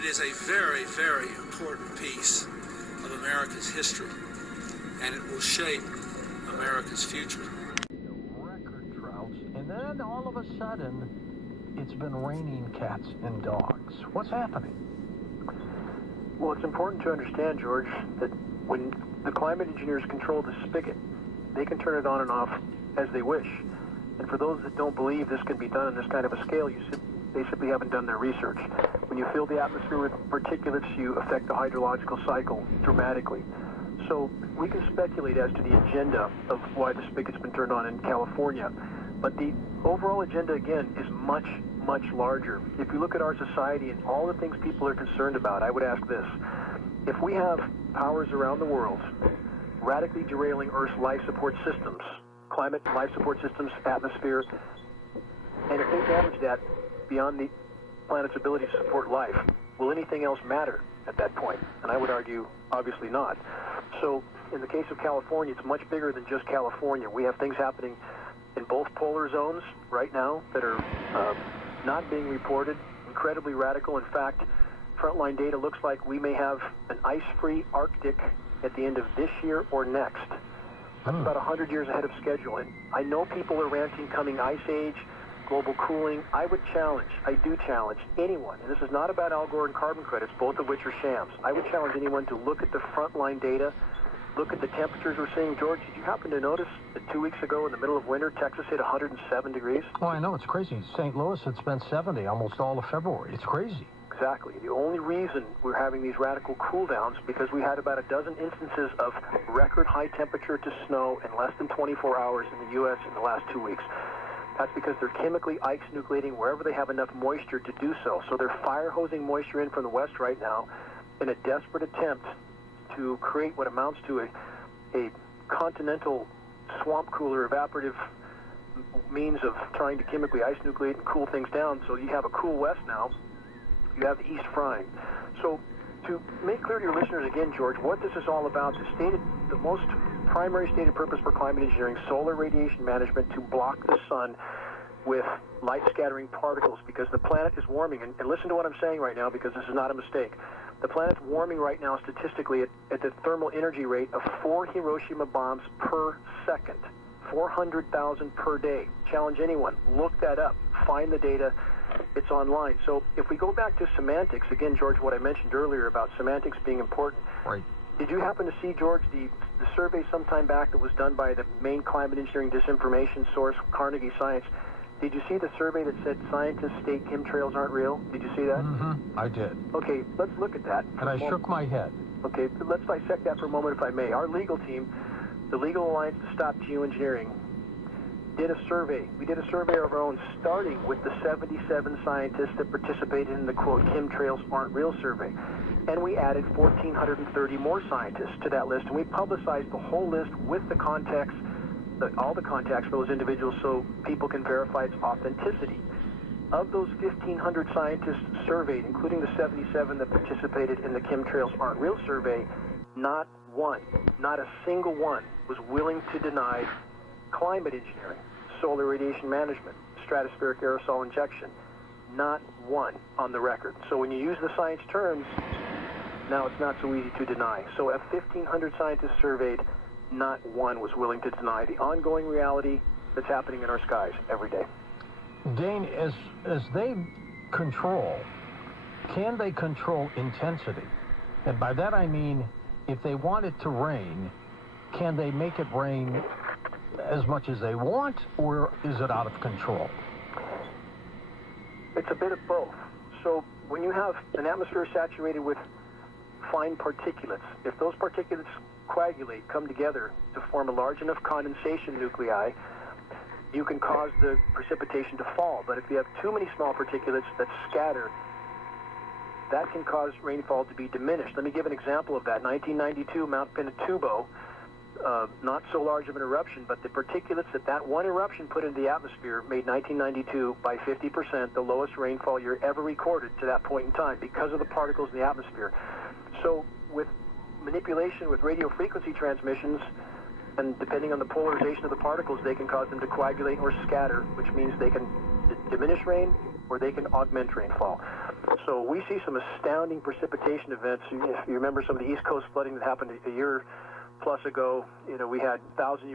it is a very, very important piece of America's history, and it will shape America's future. Record droughts, and then all of a sudden, it's been raining cats and dogs. What's happening? Well, it's important to understand, George, that when the climate engineers control the spigot, they can turn it on and off as they wish. And for those that don't believe this can be done on this kind of a scale, they simply haven't done their research. When you fill the atmosphere with particulates, you affect the hydrological cycle dramatically. So we can speculate as to the agenda of why the spigot's been turned on in California. But the overall agenda, again, is much, much larger. If you look at our society and all the things people are concerned about, I would ask this. If we have powers around the world radically derailing Earth's life support systems, climate, life support systems, atmosphere, and if they damage that beyond the planet's ability to support life, will anything else matter at that point? And I would argue, obviously not. So in the case of California, it's much bigger than just California. We have things happening in both polar zones right now that are not being reported, incredibly radical. In fact, frontline data looks like we may have an ice-free Arctic at the end of this year or next. That's about 100 years ahead of schedule. And I know people are ranting coming ice age, global cooling. I would challenge, I do challenge anyone, and this is not about Al Gore and carbon credits, both of which are shams. I would challenge anyone to look at the frontline data, look at the temperatures we're seeing. George, did you happen to notice that 2 weeks ago in the middle of winter, Texas hit 107 degrees? Oh, I know, it's crazy. St. Louis, it's been 70 almost all of February. It's crazy. Exactly. The only reason we're having these radical cool downs because we had about a dozen instances of record high temperature to snow in less than 24 hours in the U.S. in the last 2 weeks. That's because they're chemically ice nucleating wherever they have enough moisture to do so. So they're fire hosing moisture in from the west right now in a desperate attempt to create what amounts to a continental swamp cooler evaporative means of trying to chemically ice nucleate and cool things down. So you have a cool west now. You have the east frying. So to make clear to your listeners again, George, what this is all about, the most primary stated purpose for climate engineering, solar radiation management, to block the sun with light scattering particles because the planet is warming. And listen to what I'm saying right now because this is not a mistake. The planet's warming right now statistically at the thermal energy rate of 4 Hiroshima bombs per second. 400,000 per day. Challenge anyone. Look that up. Find the data. It's online. So if we go back to semantics, again, George, what I mentioned earlier about semantics being important. Right. Did you happen to see, George, the survey sometime back that was done by the main climate engineering disinformation source, Carnegie Science? Did you see the survey that said scientists state chemtrails aren't real? Did you see that? Mm-hmm. I did. Okay, let's look at that. And I shook my head. Okay, let's dissect that for a moment, if I may. Our legal team, the Legal Alliance to Stop Geoengineering, did a survey. We did a survey of our own, starting with the 77 scientists that participated in the, quote, chemtrails aren't real survey. And we added 1,430 more scientists to that list, and we publicized the whole list with the context, all the contacts for those individuals so people can verify its authenticity. Of those 1,500 scientists surveyed, including the 77 that participated in the chemtrails aren't real survey, not one, not a single one, was willing to deny climate engineering, solar radiation management, stratospheric aerosol injection. Not one on the record. So when you use the science terms, now it's not so easy to deny. So of 1,500 scientists surveyed, not one was willing to deny the ongoing reality that's happening in our skies every day. Dane, as they control, can they control intensity? And by that I mean, if they want it to rain, can they make it rain as much as they want, or is it out of control? It's a bit of both. So when you have an atmosphere saturated with fine particulates, if those particulates coagulate, come together to form a large enough condensation nuclei, you can cause the precipitation to fall. But if you have too many small particulates that scatter, that can cause rainfall to be diminished. Let me give an example of that. 1992, Mount Pinatubo, not so large of an eruption, but the particulates that one eruption put into the atmosphere made 1992 by 50% the lowest rainfall year ever recorded to that point in time because of the particles in the atmosphere. So with manipulation with radio frequency transmissions, and depending on the polarization of the particles, they can cause them to coagulate or scatter, which means they can diminish rain, where they can augment rainfall. So we see some astounding precipitation events. If you remember some of the East Coast flooding that happened a year plus ago, we had 1,000